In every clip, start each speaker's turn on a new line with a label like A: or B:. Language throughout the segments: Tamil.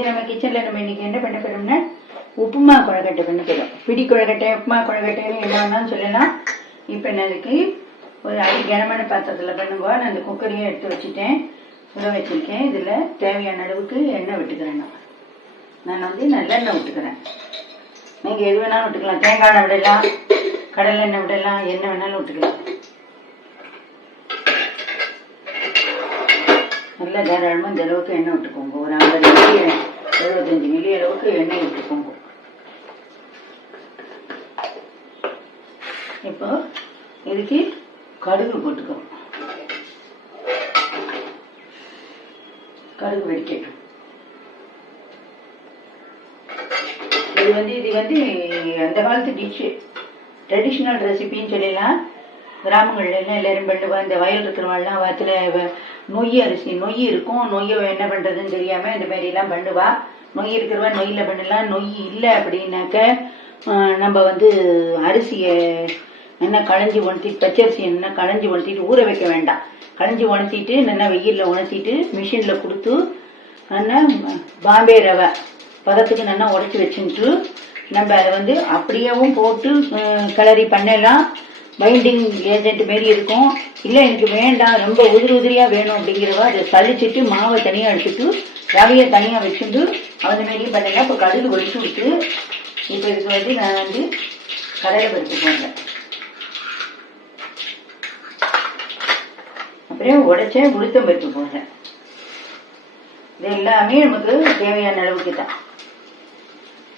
A: இது நம்ம கிச்சனில் நம்ம இன்னைக்கு என்ன பண்ண போறோம்னா உப்புமா குழக்கட்டை பண்ண போறோம். பிடி குழக்கட்டை உப்புமா குழக்கட்டைன்னு என்ன வேணாலும் சொல்லலாம். இப்போ நான் அதுக்கு ஒரு அடி கனமான பாத்திரத்தில் பண்ணுங்க நான் அந்த குக்கரையும் எடுத்து வச்சுட்டேன். சுட வச்சிருக்கேன். இதில் தேவையான அளவுக்கு எண்ணெய் விட்டுக்கிறேன் நான். நான் வந்து நல்லெண்ணெய் விட்டுக்கிறேன். நீங்கள் எது வேணாலும் விட்டுக்கலாம். தேங்காய் எண்ணெய் விடலாம் கடலை எண்ணெய் விடலாம் என்ன வேணாலும் விட்டுக்கலாம். நல்லா தாராளமாக இந்த அளவுக்கு எண்ணெய் விட்டுக்கோங்க. ஒரு ஐம்பது அளவுக்கு எண்ணெய் விட்டுக்கோங்க இப்போ இதுக்கு கடுகு போட்டுக்கணும் கடுகு வெடிக்கட்டும். இது வந்து இது வந்து அந்த காலத்து டிஷ்ஷு ட்ரெடிஷ்னல் ரெசிபின்னு சொல்லலாம் கிராமங்கள்ல எல்லாம் எல்லாரும் பண்ணுவா. இந்த வயல் இருக்கிறவங்கலாம் வாரத்தில் நொய் அரிசி நொய் இருக்கும். நொய்யை என்ன பண்ணுறதுன்னு தெரியாமல் இந்த மாதிரிலாம் பண்ணுவா. நொய் இருக்கிறவன் நொய்யில் பண்ணலாம் நொய் இல்லை அப்படின்னாக்க நம்ம வந்து அரிசியை என்ன களைஞ்சி உணர்த்திட்டு பச்சரிசி என்ன களைஞ்சி உணர்த்திட்டு ஊற வைக்க வேண்டாம். களைஞ்சி உணர்த்திட்டு நல்லா வெயிலில் உணர்த்திட்டு மிஷினில் கொடுத்து நல்லா பாம்பே ரவை பதத்துக்கு நல்லா உடச்சி வச்சுட்டு நம்ம அதை வந்து அப்படியேவும் போட்டு அஹ், கிளறி பண்ணலாம். பைண்டிங் ஏஜென்ட் மாரி இருக்கும். இல்லை எனக்கு வேண்டாம் ரொம்ப உதிரி உதிரியாக வேணும் அப்படிங்கிறவா அதை சலிச்சிட்டு மாவை தனியாக எடுத்துட்டு ரவையை தனியாக வச்சுட்டு அந்த மாரி பண்ணலாம் இப்போ கடுகு ஒழிச்சு விட்டு இப்போ இதுக்கு வந்து நான் வந்து கடலை பருப்பு போடுறேன். அப்புறம் உடைச்சேன் உளுத்தம் பருப்பு போடுறேன். இது எல்லாமே நமக்கு தேவையான அளவுக்கு தான்.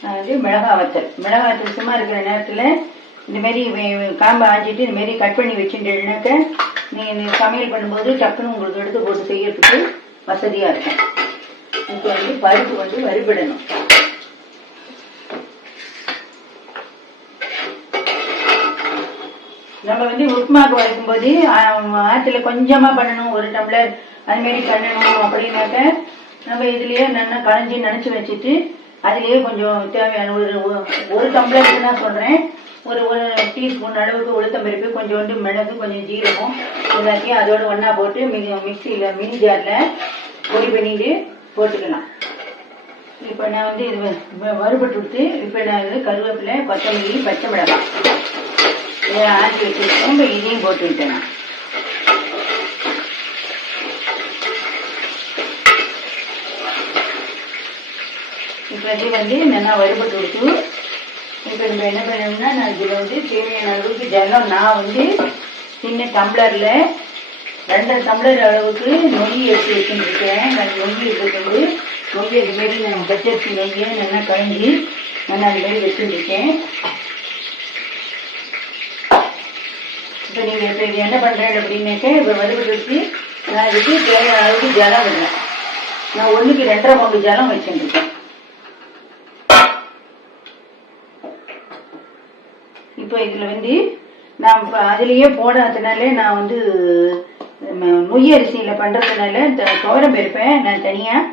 A: நான் வந்து மிளகா வத்தல். மிளகா வத்தல் சும்மா இருக்கிற நேரத்தில் இந்த மாதிரி காம்பை ஆஞ்சிட்டு இந்த மாதிரி கட் பண்ணி வச்சுட்டேன்னாக்க நீங்கள் சமையல் பண்ணும்போது டக்குன்னு உங்களுக்கு எடுத்து போட்டு செய்யறதுக்கு வசதியாக இருக்கும். இப்போ வந்து பருப்பு வந்து வறுபடணும். நம்ம வந்து உப்புமாக்கு வரைக்கும் போது ஆற்றுல கொஞ்சமா பண்ணணும் ஒரு டம்ளர் அது மாதிரி பண்ணணும் அப்படின்னாக்க நம்ம இதுலயே நல்லா களைஞ்சி நினைச்சு வச்சுட்டு அதுலயே கொஞ்சம் தேவையான ஒரு ஒரு- டம்ளர் டம்ளருக்கு தான் சொல்றேன். ஒரு ஒரு டீஸ்பூன் அளவுக்கு உளுத்தம் பருப்பு கொஞ்சோண்டு மிளகு கொஞ்சம் ஜீரகம் எல்லாத்தையும் அதோட ஒன்றா போட்டு மிக மிக்சியில் மினி ஜாரில் பொடி பண்ணிட்டு போட்டுக்கலாம். இப்போ நான் வந்து இது வறுபட்டு விட்டு இப்போ நான் இது கருவேப்பிலை கொத்தமல்லி பச்சை மிளகாய். இதை ஆட்டி வச்சுருக்கேன். இப்போ இதையும் போட்டு விட்டேன் நான். இப்போ இது வந்து நல்லா வறுபட்டு விட்டு இப்போ நம்ம என்ன பண்ணணும்னா நான் இதில் வந்து தேவையான அளவுக்கு ஜலம் நான் வந்து சின்ன டம்ளரில் ரெண்டு டம்ளர் அளவுக்கு நொய் எடுத்து வச்சுருக்கேன். நான் நொய் எடுத்துக்கொண்டு நொய் இது நான் பச்சரிசி நொய்யை நல்லா கழிஞ்சி நான் அது மாரி வச்சுருக்கேன். இப்போ நீங்கள் இப்போ இது என்ன பண்ணுறேன் அப்படின்னாக்க இப்போ வறுபட்டு நான் இதுக்கு தேவையான அளவுக்கு ஜலம் விடுறேன் நான் ஒன்றுக்கு ரெண்டரை பங்கு ஜலம் வச்சுருக்கேன். இப்போ இதில் வந்து நான் இப்போ அதுலேயே போடாததுனால நான் வந்து நொய் அரிசியில் பண்ணுறதுனால துவரம் பருப்பேன் நான் தனியாக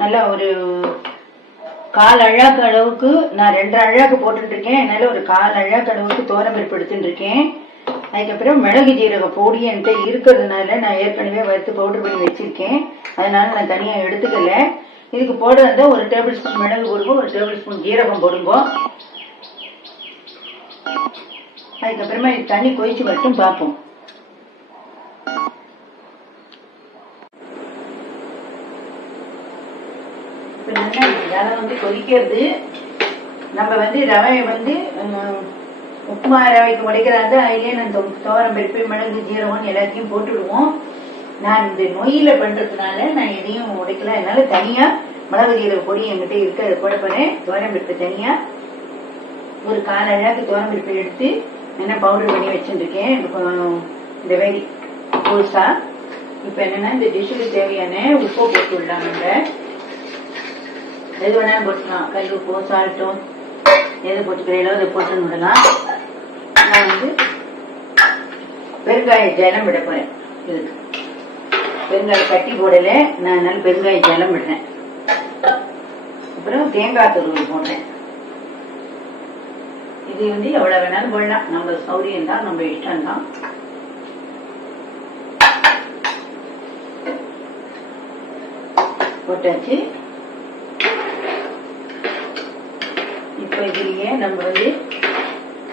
A: நல்லா ஒரு கால் அழாக்கு அளவுக்கு நான் ரெண்டு அழாக்கு போட்டுருக்கேன் என்னால் ஒரு கால் அழாக்கு அளவுக்கு துவரம் பருப்பு இருக்கேன் அதுக்கப்புறம் மிளகு ஜீரக பொடி என்கிட்ட இருக்கிறதுனால நான் ஏற்கனவே வறுத்து பவுடர் பண்ணி வச்சுருக்கேன். அதனால் நான் தனியாக எடுத்துக்கல. இதுக்கு போட வந்தால் ஒரு டேபிள் ஸ்பூன் மிளகு போடுங்க ஒரு டேபிள் ஸ்பூன் ஜீரகம் போடுங்க. அதுக்கப்புறமா இது தண்ணி கொதிச்சு மட்டும் பார்ப்போம். இப்போ நல்லா ரவை வந்து கொதிக்கிறது நம்ம வந்து ரவையை வந்து உப்புமா ரவைக்கு உடைக்கிறாங்க அதிலே நான் துவரம் பருப்பு மிளகு ஜீரகம் எல்லாத்தையும் போட்டுடுவோம். நான் இந்த நொய்யில் பண்ணுறதுனால நான் எதையும் உடைக்கல. அதனால தனியாக மிளகு ஜீரக பொடி என்கிட்ட இருக்கு. அதை போட போகிறேன் துவரம் பருப்பு தனியாக ஒரு கால் அழகு துவரம்பருப்பு எடுத்து என்ன பவுடர் பண்ணி வச்சுருக்கேன். இந்த வெடி புதுசா இப்போ என்னன்னா இந்த டிஷ்ஷுக்கு தேவையான உப்பு போட்டு விடலாம் நம்ம. எது வேணாலும் போட்டுக்கலாம். கல் உப்போ சால்ட்டோ எது போட்டுக்கிறீங்களோ அதை போட்டு விடலாம். நான் வந்து பெருங்காய ஜலம் விட போறேன். இதுக்கு. பெருங்காய கட்டி போடல. நான் அதனால பெருங்காய ஜலம் விடுறேன். அப்புறம் தேங்காய் துருவல் போடுறேன். இது வந்து எவ்வளவு வேணாலும் போடலாம். நம்ம சௌரியம் தான் நம்ம இஷ்டம் தான். போட்டாச்சு. இப்போ இதுலேயே நம்ம வந்து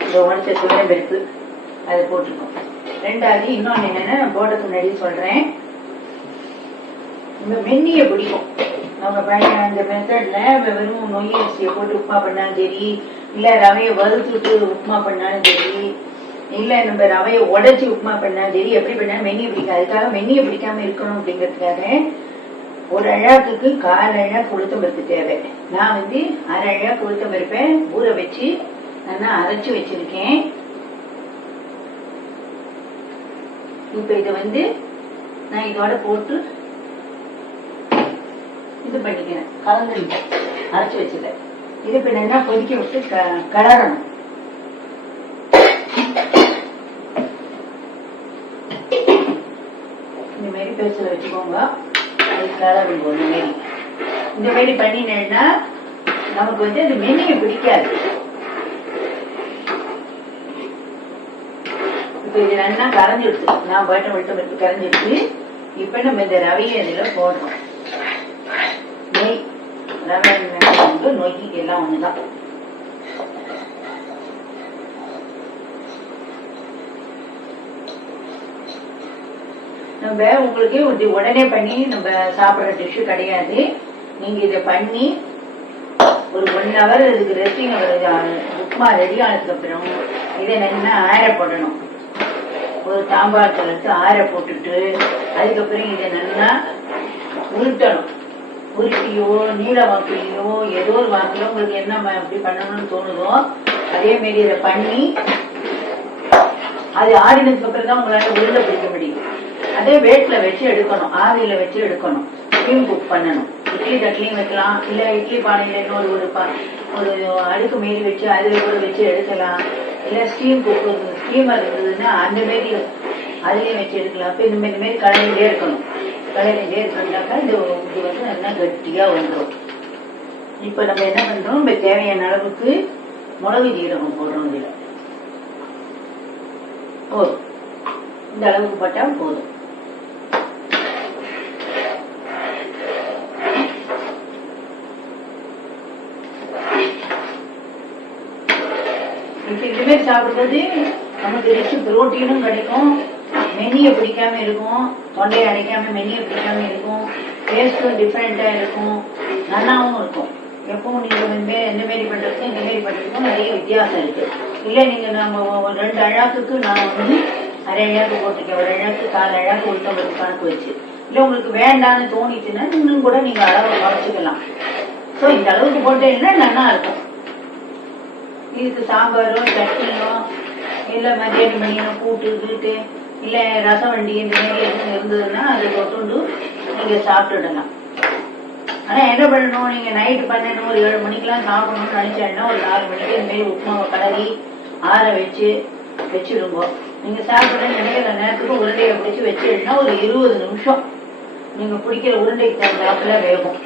A: இந்த உடச்ச துவரம்பருப்பு அதை போட்டிருக்கோம். ரெண்டாவது இன்னொன்று என்னென்னா நான் போட்டதுக்கு முன்னாடி சொல்கிறேன் இந்த மென்னியை பிடிக்கும். நம்ம பையன் அந்த மெத்தடில் வெறும் நொய் அரிசியை போட்டு உப்புமா பண்ணாலும் சரி இல்லை ரவையை வறுத்துட்டு உப்புமா பண்ணாலும் சரி இல்லை நம்ம ரவையை உடைச்சி உப்புமா பண்ணாலும் சரி எப்படி பண்ணாலும் மென்னியை பிடிக்கும் அதுக்காக மென்னியை பிடிக்காம இருக்கணும் அப்படிங்கிறதுக்காக ஒரு அழாக்குக்கு கால் அழா கொளுத்தம் பருப்பு தேவை. நான் வந்து அரை அழா கொளுத்தம் பருப்பை ஊற வச்சு நல்லா அரைச்சு வச்சிருக்கேன். இப்போ இதை வந்து நான் இதோட போட்டு இது பண்ணிக்கிறேன். கலந்துருக்கேன் அரைச்சு வச்சதை இது இப்போ நல்லா கொதிக்க விட்டு க கலரணும். இந்த மாதிரி பெருசில் வச்சுக்கோங்க. அது கலருங்க இந்த மாரி இந்த மாதிரி பண்ணினேன்னா நமக்கு வந்து அது மென்னியை பிடிக்காது. இப்போ இது நல்லா கரைஞ்சிடுச்சு. நான் பாட்டம் மட்டும் மட்டும் கரைஞ்சிடுச்சு. இப்போ நம்ம இந்த ரவையை இதில் போடுறோம் நெய் ரவை நொய்க்கு எல்லாம் ஒன்று தான் நம்ம உங்களுக்கு இது உடனே பண்ணி நம்ம சாப்பிட்ற டிஷ்ஷு கிடையாது. நீங்கள் இதை பண்ணி ஒரு ஒன் ஹவர் இதுக்கு ரெஸ்டிங் உப்புமா ரெடி ஆனதுக்கு அப்புறம் இதை நல்லா ஆற போடணும். ஒரு சாம்பாரத்தில் எடுத்து ஆற போட்டுட்டு அதுக்கப்புறம் இதை நல்லா உருட்டணும். உருட்டியோ நீல வாக்குலையோ ஏதோ ஒரு வாக்குல உங்களுக்கு என்ன ம- இப்படி பண்ணணும்னு தோணுதோ அதே மாரி இதை பண்ணி அது ஆறினதுக்கு அப்புறம் தான் உங்களால உருளை பிடிக்க முடியும். அதே வேட்ல வச்சு எடுக்கணும். ஆவியில வச்சு எடுக்கணும். ஸ்டீம் குக் பண்ணணும். இட்லி தட்லியும் வைக்கலாம். இல்ல இட்லி பானையில இன்னொரு ஒரு பா ஒரு அடுக்கு மீறி வச்சு அதுல கூட வச்சு எடுக்கலாம். இல்ல ஸ்டீம் குக் ஸ்டீமர் இருந்ததுன்னா அந்த மாரி அதுலயும் வச்சு எடுக்கலாம். அப்ப இந்த மாதிரி இந்த கடையிலே இருக்கணும். கடையிலே இருக்கணும்னாக்கா இது இது வந்து நல்லா கட்டியா வந்துடும் இப்ப நம்ம என்ன பண்றோம்? இப்ப தேவையான அளவுக்கு மிளகு ஜீரகம் போடுறோம் இதுல. போதும் இந்த அளவுக்கு பட்டா போதும். பேர் சாப்பிடுறது நமக்கு ரிச்சு புரோட்டீனும் கிடைக்கும். மெனியை பிடிக்காம இருக்கும். தொண்டையை அடைக்காம மெனியை பிடிக்காம இருக்கும். டேஸ்ட்டும் டிஃப்ரெண்டா இருக்கும். நல்லாவும் இருக்கும். எப்பவும் நீங்க வந்து இந்த மாரி பண்றதுக்கும் இந்த மாரி பண்றதுக்கும் நிறைய வித்தியாசம் இருக்கு. இல்ல நீங்க நம்ம ஒரு ரெண்டு அழாக்குக்கு நான் வந்து அரை அழாக்கு போட்டிருக்கேன். ஒரு அழாக்கு கால் அழாக்கு உளுத்தம்பருப்பு கணக்கு வச்சு. இல்ல உங்களுக்கு வேண்டாம்னு தோணிச்சுன்னா இன்னும் கூட நீங்க அளவு குறைச்சிக்கலாம். ஸோ இந்த அளவுக்கு போட்டீங்கன்னா நல்லா இருக்கும். இதுக்கு சாம்பாரோ சட்னியோ இல்லை மத்தியானம் மணியோ கூட்டு கீட்டு இல்லை ரசம் வண்டி இந்த மாதிரி எதுவும் இருந்ததுன்னா அதை கொட்டுண்டு நீங்கள் சாப்பிட்டுடலாம். ஆனால் என்ன பண்ணணும்? நீங்கள் நைட்டு பண்ணணும் ஒரு ஏழு மணிக்கெலாம் சாப்பிடணும்னு நினச்சேன்னா ஒரு நாலு மணிக்கு இந்த மாதிரி உப்புமாவை கலரி ஆற வச்சு வச்சிருங்க நீங்கள் சாப்பிட நினைக்கிற நேரத்துக்கு உருண்டையை பிடிச்சி வச்சிருந்தா ஒரு இருபது நிமிஷம். நீங்கள் பிடிக்கிற உருண்டைக்கு தகுந்தாப்புல வேகும்.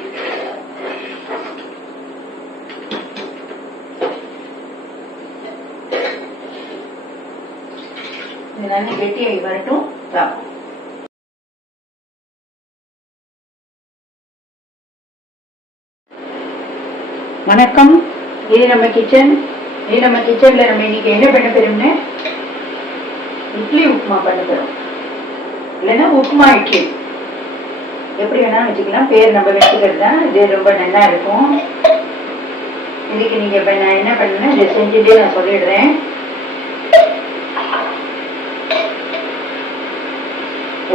A: இது கெட்டியாகி வரட்டும். வணக்கம். இது நம்ம கிச்சன் இது நம்ம கிச்சன்ல நம்ம இன்னைக்கு என்ன பண்ண போறோம்னு? இட்லி உப்புமா பண்ண போறோம். இல்லைன்னா உப்புமா இட்லி. எப்படி வேணாலும் வச்சுக்கலாம். பேர் நம்ம வச்சுக்கிறது தான். இது ரொம்ப நல்லா இருக்கும். இதுக்கு நீங்க நான் என்ன பண்ணேன்னா இதை செஞ்சுட்டே நான் சொல்லிடுறேன்.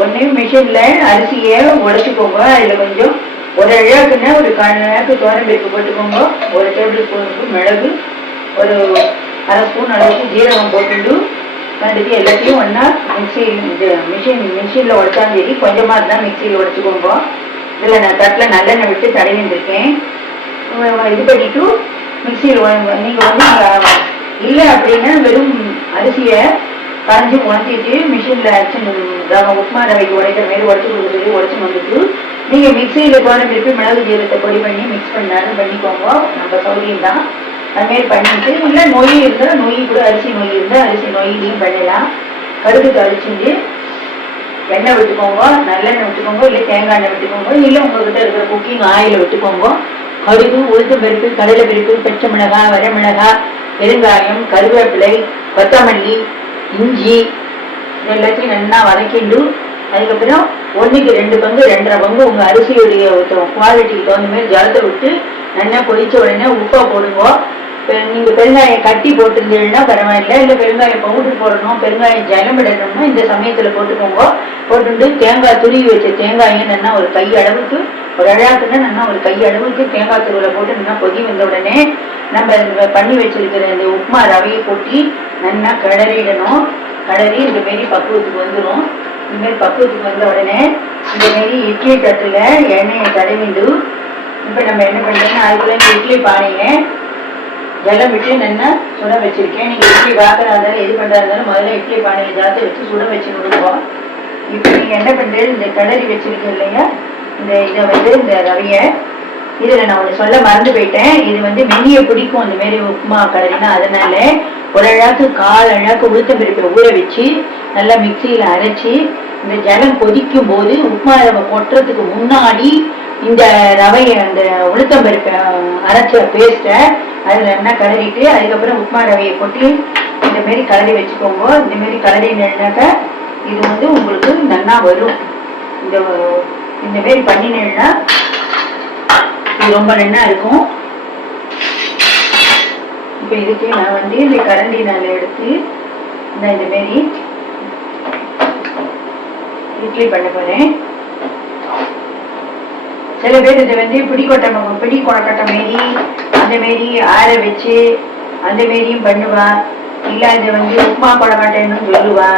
A: ஒன்றையும் மிஷினில் அரிசியை உடச்சிக்கோங்க. அதில் கொஞ்சம் ஒரு அழகுன்னா ஒரு கால் நேரத்துக்கு தோரம்பருப்பு போட்டுக்கோங்க. ஒரு டேபிள் ஸ்பூனுக்கு மிளகு ஒரு அரை ஸ்பூன் அளவுக்கு ஜீரகம் போட்டுட்டு வந்துட்டு எல்லாத்தையும் ஒன்றா மிக்சி இது மிஷின் மிஷினில் உடைச்சாலும் சரி கொஞ்சமாக இருந்தால் மிக்சியில் உடச்சிக்கோங்க. இதில் நான் தட்டில் நல்லெண்ணெய் விட்டு தடவி வந்திருக்கேன். இது பண்ணிட்டு மிக்சியில் நீங்கள் வந்து இல்லை அப்படின்னா வெறும் அரிசியை கரைஞ்சி உணர்த்திட்டு மிஷினில் அரைச்சி ரவை உப்புமா ரவைக்கு உடைக்கிற மாதிரி உடச்சி கொடுக்குறது உடச்சி வந்துட்டு நீங்கள் மிக்சியில் குழம்பு மிளகு ஜீரத்தை பொடி பண்ணி மிக்ஸ் பண்ணாலும் பண்ணிக்கோங்க. நம்ம சௌகரியம் தான். அதுமாரி பண்ணிட்டு இல்லை நொய் இருந்தால் நொய் கூட அரிசி நொய் இருந்தால் அரிசி நொய்லையும் பண்ணலாம் கடுகு கழிச்சுட்டு எண்ணெய் விட்டுக்கோங்க. நல்லெண்ணெய் விட்டுக்கோங்க. இல்லை தேங்காய் எண்ணெய் விட்டுக்கோங்க. இல்லை உங்ககிட்ட இருக்கிற குக்கிங் ஆயில் விட்டுக்கோங்க. கடுகு உளுத்தம் பருப்பு கடலை பருப்பு பச்சை மிளகாய் வரமிளகாய் பெருங்காயம் கருவேப்பிலை கொத்தமல்லி இஞ்சி எல்லாத்தையும் நல்லா வதக்கிண்டு அதுக்கப்புறம் ஒன்றுக்கு ரெண்டு பங்கு ரெண்டரை பங்கு உங்கள் அரிசியுடைய குவாலிட்டிக்கு தகுந்த மாதிரி ஜலத்தை விட்டு நல்லா கொதித்த உடனே உப்பை போடுங்க. நீங்கள் பெருங்காயம் கட்டி போட்டிருந்தீங்கன்னா பரவாயில்ல. இல்லை பெருங்காயம் பவுடர் போடணும் பெருங்காயம் ஜலம் விடணும்னா இந்த சமயத்தில் போட்டுக்கோங்க. போட்டுட்டு தேங்காய் துருவி வச்ச தேங்காயும் நல்லா ஒரு கை அளவுக்கு ஒரு அழகாக்குன்னா நல்லா ஒரு கை அளவுக்கு தேங்காய் துருவில் போட்டு நல்லா கொதி வந்த உடனே நம்ம இந்த பண்ணி வச்சிருக்கிற இந்த உப்புமா ரவையை கொட்டி நல்லா கிளறிடணும். கிளறி இந்த மாரி பக்குவத்துக்கு வந்துடும் இந்த மாதிரி பக்குவத்துக்கு வந்த உடனே இந்த மாரி இட்லி தட்டில் எண்ணெயை தடவிண்டு இப்போ நம்ம என்ன பண்ணுறோம்னா அதுக்குள்ள இட்லி பானையில ஜலம் விட்டு நல்லா சுட வச்சிருக்கேன். நீங்கள் இட்லி பார்க்குறா இருந்தாலும் எது பண்ணுறா இருந்தாலும் முதல்ல இட்லி பானையில் ஜலத்தை வச்சு சுட வச்சு விடுவோம் இப்போ நீங்கள் என்ன பண்ணுறது இந்த கிளறி வச்சிருக்கீங்க இல்லையா இந்த இதை வந்து இந்த ரவையை இதில் நான் ஒன்று சொல்ல மறந்து போயிட்டேன். இது வந்து மெனியை பிடிக்கும் இந்த மாரி உப்புமா கடறினா அதனால ஒரு அழாக்கு கால் அழகு உளுத்தம் பருப்பை ஊற வச்சு நல்லா மிக்சியில் அரைச்சி இந்த ஜலம் கொதிக்கும் போது உப்புமா ரவை கொட்டுறதுக்கு முன்னாடி இந்த ரவையை அந்த உளுத்தம் பருப்பை அரைச்ச பேஸ்ட்டை அதில் என்ன கலரிட்டு அதுக்கப்புறம் உப்புமா ரவையை கொட்டி இந்த மாரி கலரி வச்சுக்கோங்க. இந்த மாரி கலரினாக்க இது வந்து உங்களுக்கு நல்லா வரும். இந்த இந்த மாரி பண்ணினேன்னா இது ரொம்ப நல்லா இருக்கும். இப்போ இதுக்கு நான் வந்து இந்த கரண்டினால் எடுத்து நான் இந்த மாரி இட்லி பண்ண போறேன். சில பேர் இதை வந்து பிடிக்கொட்டை ம- பிடி கொழக்கட்டை மாரி அந்த மாரி ஆற வச்சு அந்த மாரியும் பண்ணுவா. இல்ல இதை வந்து உப்புமா கொழக்கட்டைன்னு சொல்லுவா.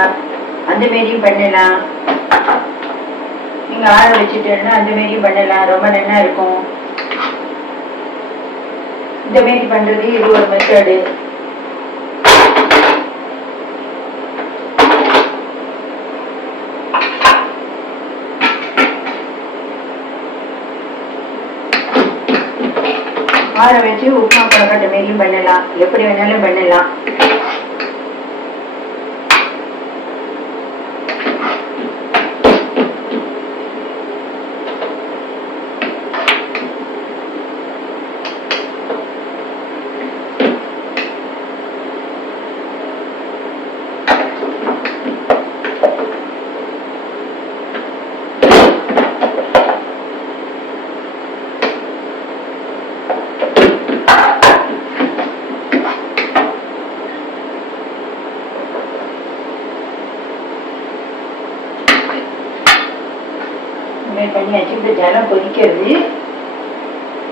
A: அந்த மாரியும் பண்ணலாம். நீங்க ஆற வச்சுட்டேன்னா அந்த மாரியும் பண்ணலாம். ரொம்ப நல்லா இருக்கும். இந்த பண்றது இது ஒரு மெத்தடு ஆற வச்சு உப்புமா பழக்கட்டை மாரியும் பண்ணலாம். எப்படி வேணாலும் பண்ணலாம். பண்ணி மாதிரி பண்ணியாச்சு. இந்த ஜலம் கொதிக்கிறது.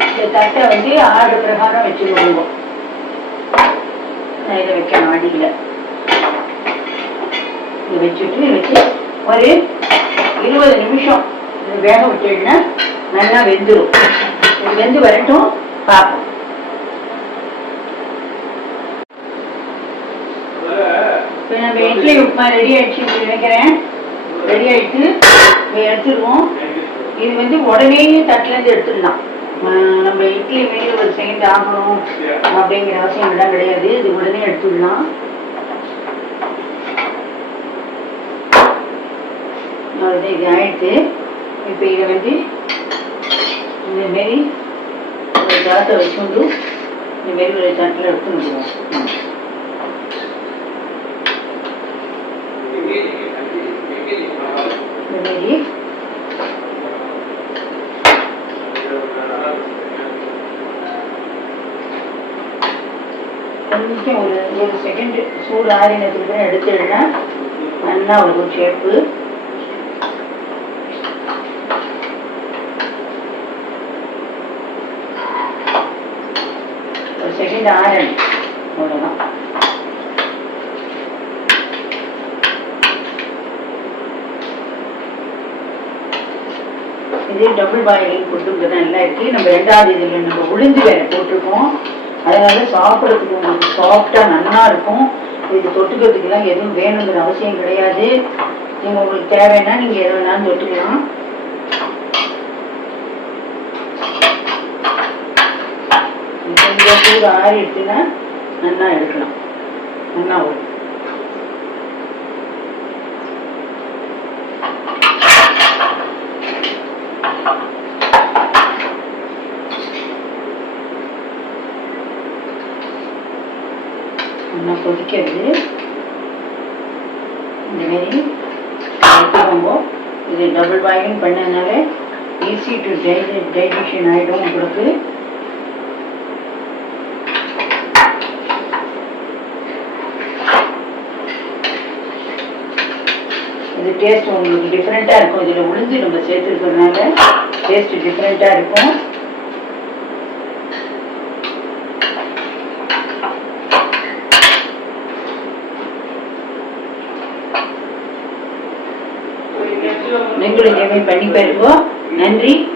A: இந்த தட்டை வந்து ஆறு பிரகாரம் வச்சுருவோம். நான் இதை வைக்கணும் அடியில் இதை வச்சுட்டு வச்சு ஒரு இருபது நிமிஷம் இது வேக விட்டுன்னா நல்லா வெந்துடும் இது வெந்து வரட்டும் பார்ப்போம். இப்போ நம்ம இட்லி உப்புமா ரெடி ஆயிடுச்சு நினைக்கிறேன். வைக்கிறேன் ரெடி ஆயிட்டு எடுத்துருவோம். இது வந்து உடனே தட்டுலேருந்து எடுத்துடலாம் ஆஹ் நம்ம இட்லி மாரி ஒரு செகண்ட் ஆகணும் அப்படிங்கிற அவசியம் எல்லாம் கிடையாது இது உடனே எடுத்துடலாம் அவ்வளோதான் இது ஆயிடுச்சு இப்போ இதை வந்து இந்த மாரி ஒரு ஜாத்தை வச்சுண்டு இந்த மாரி ஒரு தட்டில் எடுத்து விடுவோம் இந்த மாரி கொஞ்சம் ஒரு ஒரு செகண்ட் சூடு ஆறினதுக்கு அப்புறம் எடுத்துடுனா நல்லா வரும் ஷேப்பு ஒரு செகண்ட் ஆறணும் அவ்வளோதான் இது டபுள் பாயிலிங் கொடுத்துருக்கு நல்லா இருக்கு. நம்ம ரெண்டாவது இதில் நம்ம உளுந்து வேற போட்டிருக்கோம். அதனால சாப்பிட்றதுக்கு உங்களுக்கு சாஃப்டாக நல்லா இருக்கும். இது தொட்டுக்கிறதுக்கெல்லாம் எதுவும் வேணுங்கிற அவசியம் கிடையாது. நீங்கள் உங்களுக்கு தேவைன்னா நீங்கள் எது வேணாலும் தொட்டுக்கலாம். கொஞ்சம் சூடு ஆறி எடுத்துன்னா நல்லா எடுக்கலாம். நல்லா வரும். நல்லா கொதிக்கிறது இந்த மாதிரி எடுத்துக்கோங்க இது டபுள் பாயிலிங் பண்ணதுனால ஈஸி டு டை டைஜஷன் ஆகிடும் உங்களுக்கு. இது டேஸ்ட் உங்களுக்கு டிஃப்ரெண்ட்டாக இருக்கும். இதில் உளுந்து நம்ம சேர்த்துருக்கிறதுனால டேஸ்ட் டிஃப்ரெண்ட்டாக இருக்கும். நீங்களும் நன்றி.